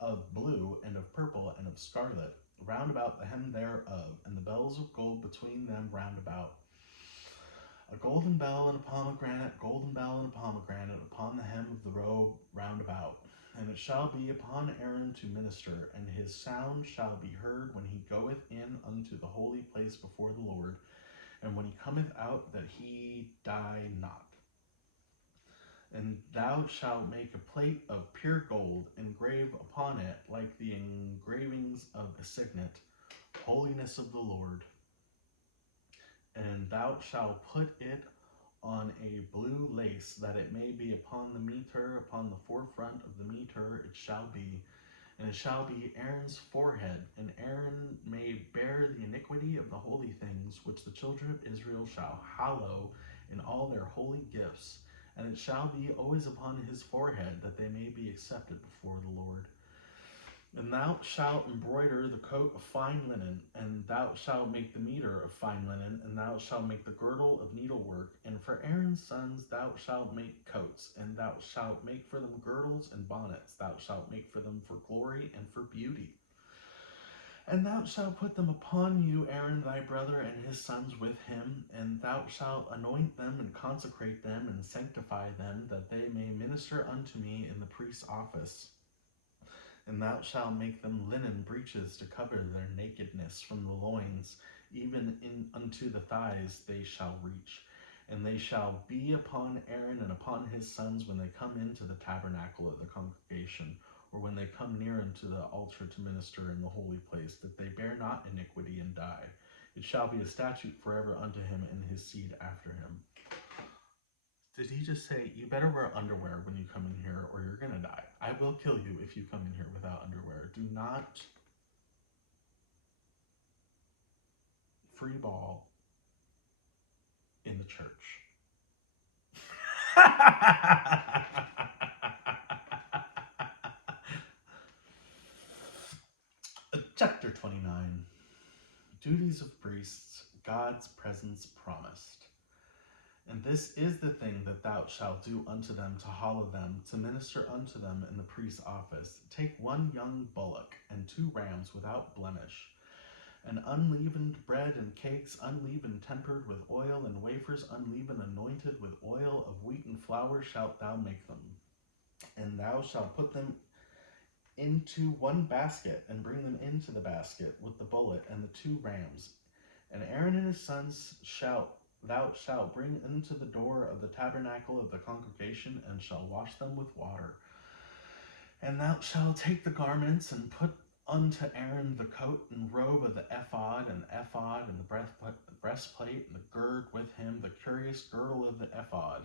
of blue, and of purple, and of scarlet, round about the hem thereof, and the bells of gold between them round about. A golden bell and a pomegranate, golden bell and a pomegranate, upon the hem of the robe round about. And it shall be upon Aaron to minister, and his sound shall be heard when he goeth in unto the holy place before the Lord, and when he cometh out, that he die not. And thou shalt make a plate of pure gold, engrave upon it like the engravings of a signet, holiness of the Lord. And thou shalt put it on a blue lace, that it may be upon the mitre, upon the forefront of the mitre it shall be, and it shall be Aaron's forehead, and Aaron may bear the iniquity of the holy things, which the children of Israel shall hallow in all their holy gifts, and it shall be always upon his forehead, that they may be accepted before the Lord. And thou shalt embroider the coat of fine linen, and thou shalt make the mitre of fine linen, and thou shalt make the girdle of needlework. And for Aaron's sons thou shalt make coats, and thou shalt make for them girdles and bonnets. Thou shalt make for them for glory and for beauty. And thou shalt put them upon you, Aaron thy brother, and his sons with him, and thou shalt anoint them, and consecrate them, and sanctify them, that they may minister unto me in the priest's office. And thou shalt make them linen breeches to cover their nakedness from the loins, even unto the thighs they shall reach. And they shall be upon Aaron and upon his sons when they come into the tabernacle of the congregation, or when they come near unto the altar to minister in the holy place, that they bear not iniquity and die. It shall be a statute forever unto him and his seed after him. Did he just say, you better wear underwear when you come in here or you're going to die? I will kill you if you come in here without underwear. Do not free ball in the church. Chapter 29. Duties of priests, God's presence promised. And this is the thing that thou shalt do unto them to hallow them, to minister unto them in the priest's office. Take 1 young bullock and 2 rams without blemish, and unleavened bread and cakes, unleavened tempered with oil, and wafers unleavened anointed with oil of wheaten flour shalt thou make them. And thou shalt put them into 1 basket, and bring them into the basket with the bullock and the 2 rams. And Aaron and his sons thou shalt bring into the door of the tabernacle of the congregation, and shalt wash them with water. And thou shalt take the garments, and put unto Aaron the coat and robe of the ephod, and the breastplate, and the gird with him, the curious girdle of the ephod.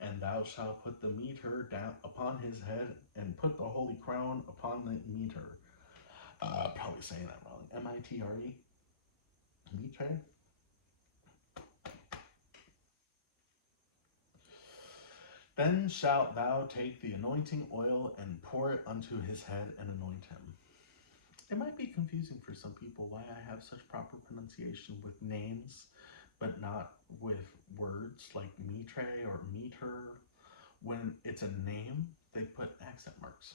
And thou shalt put the mitre down upon his head, and put the holy crown upon the mitre. Probably saying that wrong. M-I-T-R-E? Mitre? Then shalt thou take the anointing oil and pour it unto his head and anoint him. It might be confusing for some people why I have such proper pronunciation with names, but not with words like mitre or meter. When it's a name, they put accent marks.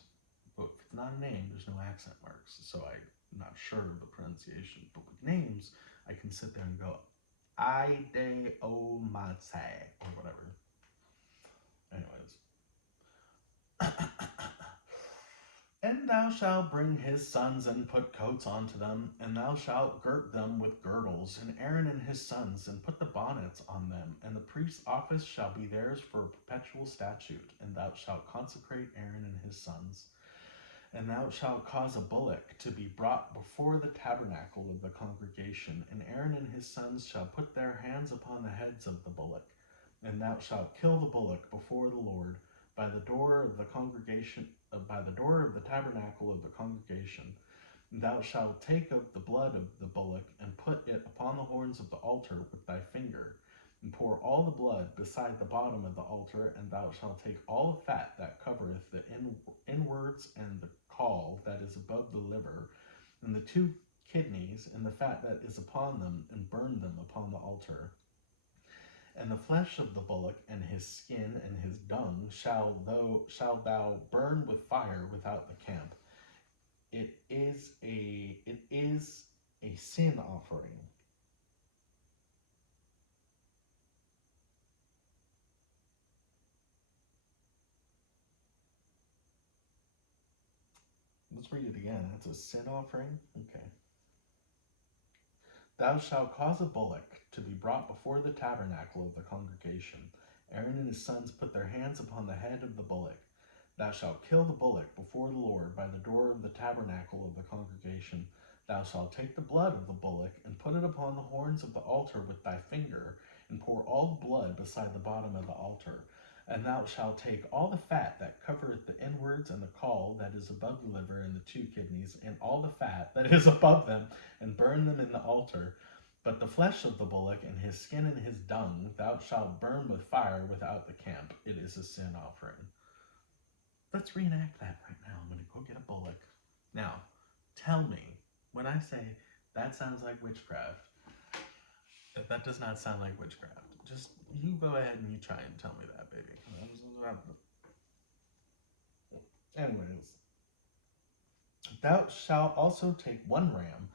But if it's not a name, there's no accent marks. So I'm not sure of the pronunciation. But with names, I can sit there and go, Ide o Matse, or whatever. Anyways. And thou shalt bring his sons and put coats onto them, and thou shalt girt them with girdles, and Aaron and his sons, and put the bonnets on them, and the priest's office shall be theirs for a perpetual statute, and thou shalt consecrate Aaron and his sons. And thou shalt cause a bullock to be brought before the tabernacle of the congregation, and Aaron and his sons shall put their hands upon the heads of the bullock. And thou shalt kill the bullock before the Lord by the door of the congregation, by the door of the tabernacle of the congregation. And thou shalt take of the blood of the bullock, and put it upon the horns of the altar with thy finger, and pour all the blood beside the bottom of the altar. And thou shalt take all the fat that covereth the inwards, and the caul that is above the liver, and the 2 kidneys, and the fat that is upon them, and burn them upon the altar. And the flesh of the bullock, and his skin, and his dung shalt thou burn with fire without the camp. It is a sin offering. Let's read it again. It's a sin offering. Okay. Thou shalt cause a bullock to be brought before the tabernacle of the congregation. Aaron and his sons put their hands upon the head of the bullock. Thou shalt kill the bullock before the Lord by the door of the tabernacle of the congregation. Thou shalt take the blood of the bullock, and put it upon the horns of the altar with thy finger, and pour all the blood beside the bottom of the altar. And thou shalt take all the fat that covereth the inwards, and the caul that is above the liver, and the 2 kidneys, and all the fat that is above them, and burn them in the altar. But the flesh of the bullock, and his skin, and his dung, thou shalt burn with fire without the camp. It is a sin offering. Let's reenact that right now. I'm going to go get a bullock. Now, tell me, when I say that sounds like witchcraft, that does not sound like witchcraft. Just, you go ahead and you try and tell me that, baby. Anyways. Thou shalt also take 1 ram,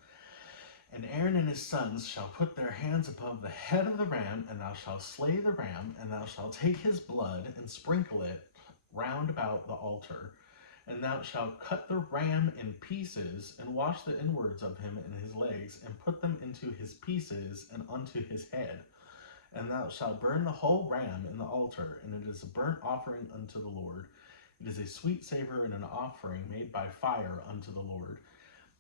and Aaron and his sons shall put their hands above the head of the ram, and thou shalt slay the ram, and thou shalt take his blood, and sprinkle it round about the altar. And thou shalt cut the ram in pieces, and wash the inwards of him and his legs, and put them into his pieces, and unto his head. And thou shalt burn the whole ram in the altar, and it is a burnt offering unto the Lord. It is a sweet savor and an offering made by fire unto the Lord.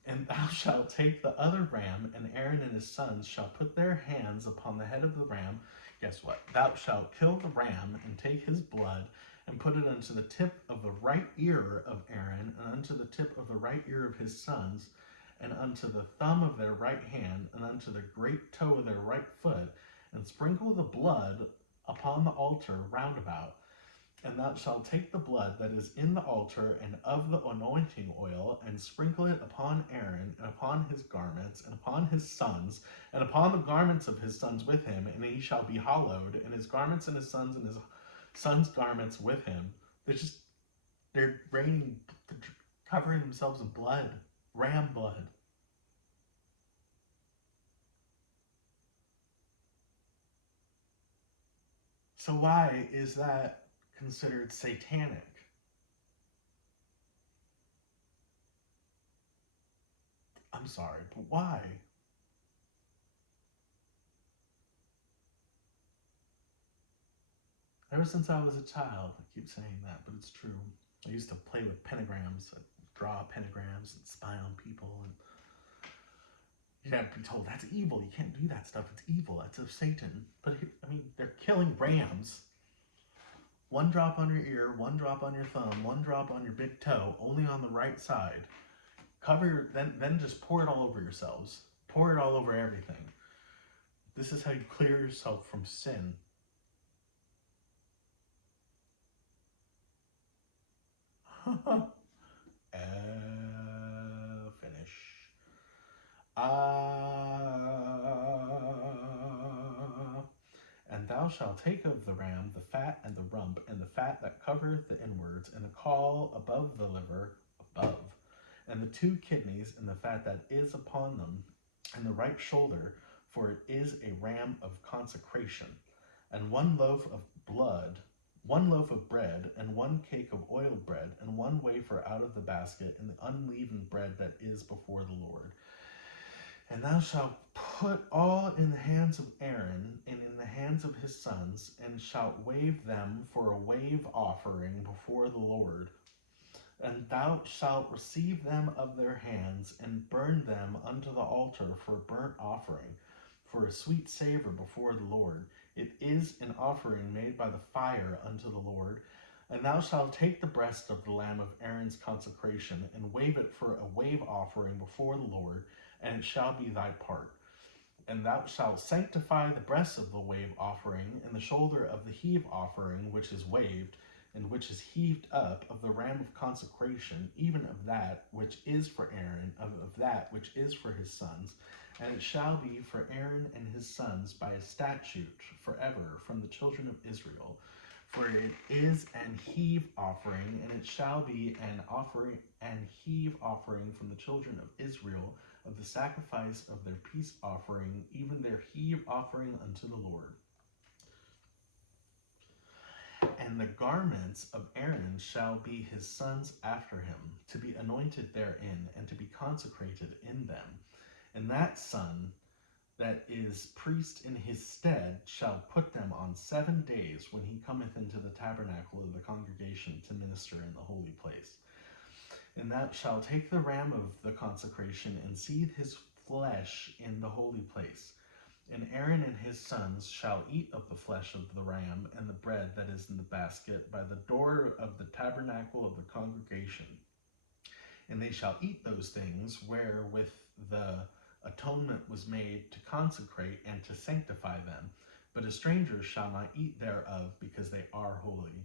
And thou shalt take the other ram, and Aaron and his sons shall put their hands upon the head of the ram. Guess what? Thou shalt kill the ram, and take his blood, and put it unto the tip of the right ear of Aaron, and unto the tip of the right ear of his sons, and unto the thumb of their right hand, and unto the great toe of their right foot, and sprinkle the blood upon the altar round about. And thou shalt take the blood that is in the altar and of the anointing oil, and sprinkle it upon Aaron, and upon his garments, and upon his sons, and upon the garments of his sons with him, and he shall be hallowed, and his garments and his sons' garments with him. They're raining, covering themselves in blood, ram blood. So why is that considered satanic? I'm sorry, but why? Ever since I was a child, I keep saying that, but it's true. I used to play with pentagrams, I'd draw pentagrams and spy on people, and you'd have to be told, that's evil, you can't do that stuff, it's evil, that's of Satan. But, I mean, they're killing rams. One drop on your ear, one drop on your thumb, one drop on your big toe, only on the right side. Then just pour it all over yourselves. Pour it all over everything. This is how you clear yourself from sin. Finish. And thou shalt take of the ram the fat and the rump, and the fat that covereth the inwards, and the caul above the liver, above, and the two kidneys, and the fat that is upon them, and the right shoulder, for it is a ram of consecration, and one loaf of bread, and one cake of oiled bread, and one wafer out of the basket, and the unleavened bread that is before the Lord. And thou shalt put all in the hands of Aaron, and in the hands of his sons, and shalt wave them for a wave offering before the Lord. And thou shalt receive them of their hands, and burn them unto the altar for a burnt offering, for a sweet savor before the Lord. It is an offering made by the fire unto the Lord. And thou shalt take the breast of the lamb of Aaron's consecration, and wave it for a wave offering before the Lord, and it shall be thy part. And thou shalt sanctify the breast of the wave offering, and the shoulder of the heave offering which is waved, and which is heaved up, of the ram of consecration, even of that which is for Aaron, of that which is for his sons. And it shall be for Aaron and his sons by a statute forever from the children of Israel. For it is an heave offering, and it shall be an heave offering from the children of Israel, of the sacrifice of their peace offering, even their heave offering unto the Lord. And the garments of Aaron shall be his sons after him, to be anointed therein, and to be consecrated in them. And that son that is priest in his stead shall put them on 7 days when he cometh into the tabernacle of the congregation to minister in the holy place. And thou shalt take the ram of the consecration, and seethe his flesh in the holy place. And Aaron and his sons shall eat of the flesh of the ram, and the bread that is in the basket, by the door of the tabernacle of the congregation. And they shall eat those things wherewith the atonement was made, to consecrate and to sanctify them. But a stranger shall not eat thereof, because they are holy.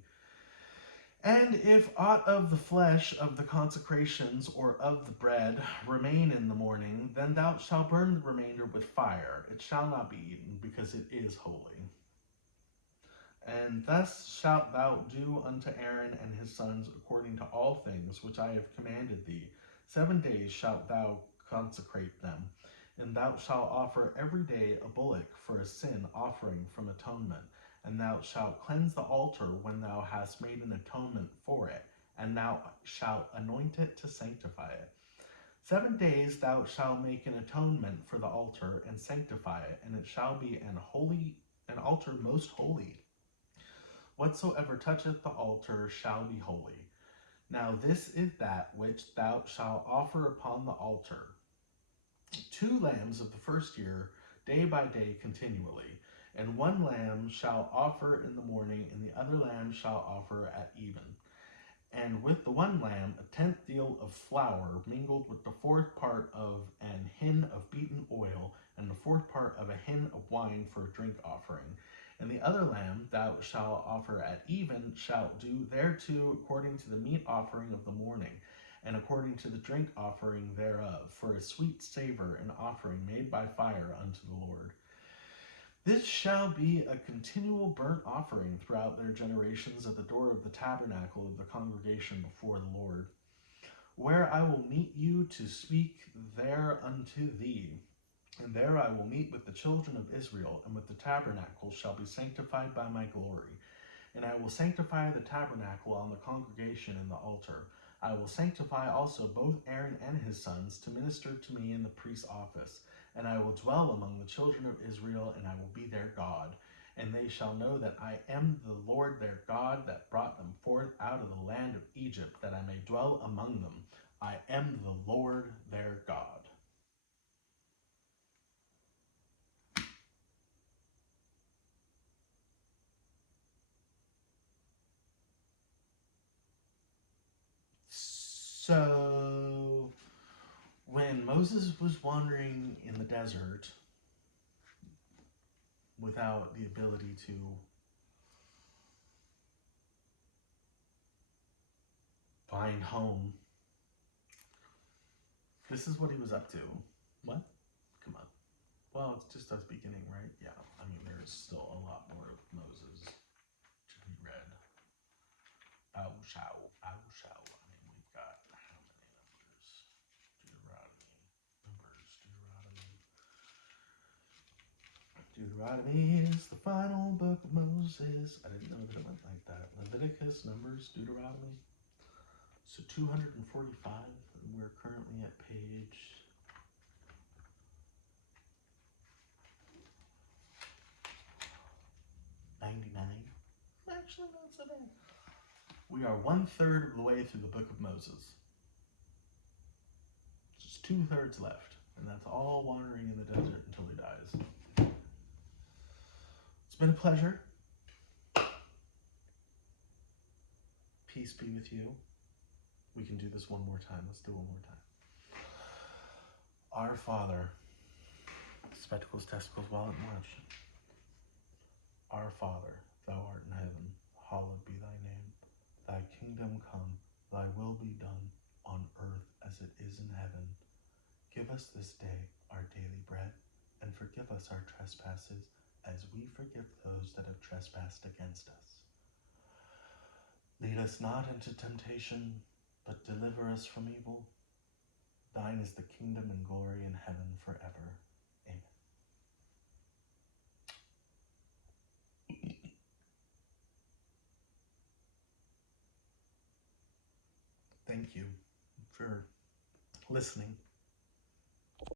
And if aught of the flesh of the consecrations or of the bread remain in the morning, then thou shalt burn the remainder with fire. It shall not be eaten, because it is holy. And thus shalt thou do unto Aaron and his sons according to all things which I have commanded thee. 7 days shalt thou consecrate them. And thou shalt offer every day a bullock for a sin offering from atonement. And thou shalt cleanse the altar when thou hast made an atonement for it, and thou shalt anoint it to sanctify it. 7 days thou shalt make an atonement for the altar, and sanctify it, and it shall be an altar most holy. Whatsoever toucheth the altar shall be holy. Now this is that which thou shalt offer upon the altar: 2 lambs of the first year, day by day continually. And 1 lamb shall offer in the morning, and the other lamb shall offer at even. And with the 1 lamb, a 10th deal of flour, mingled with the 4th part of an hin of beaten oil, and the 4th part of a hin of wine for a drink offering. And the other lamb thou shalt offer at even shalt do thereto according to the meat offering of the morning, and according to the drink offering thereof, for a sweet savor, an offering made by fire unto the Lord. This shall be a continual burnt offering throughout their generations at the door of the tabernacle of the congregation before the Lord, where I will meet you to speak there unto thee. And there I will meet with the children of Israel, and with the tabernacle shall be sanctified by my glory. And I will sanctify the tabernacle on the congregation and the altar. I will sanctify also both Aaron and his sons to minister to me in the priest's office. And I will dwell among the children of Israel, and I will be their God. And they shall know that I am the Lord their God, that brought them forth out of the land of Egypt, that I may dwell among them. I am the Lord their God. So, when Moses was wandering in the desert without the ability to find home, this is what he was up to. What? Come on. Well, it's just us beginning, right? Yeah. I mean, there's still a lot more of Moses to be read. I shall. I mean, we've got how many numbers? Deuteronomy is the final book of Moses. I didn't know that it went like that. Leviticus, Numbers, Deuteronomy. So 245, and we're currently at page 99. Actually, not so bad. We are 1/3 of the way through the book of Moses. Just 2/3 left, and that's all wandering in the desert until he dies. It's been a pleasure. Peace be with you. We can do this one more time. Let's do it one more time. Our Father, spectacles, testicles, wallet, and watch. Our Father, thou art in heaven, hallowed be thy name. Thy kingdom come, thy will be done, on earth as it is in heaven. Give us this day our daily bread, and forgive us our trespasses, as we forgive those that have trespassed against us. Lead us not into temptation, but deliver us from evil. Thine is the kingdom and glory in heaven forever. Amen. Thank you for listening.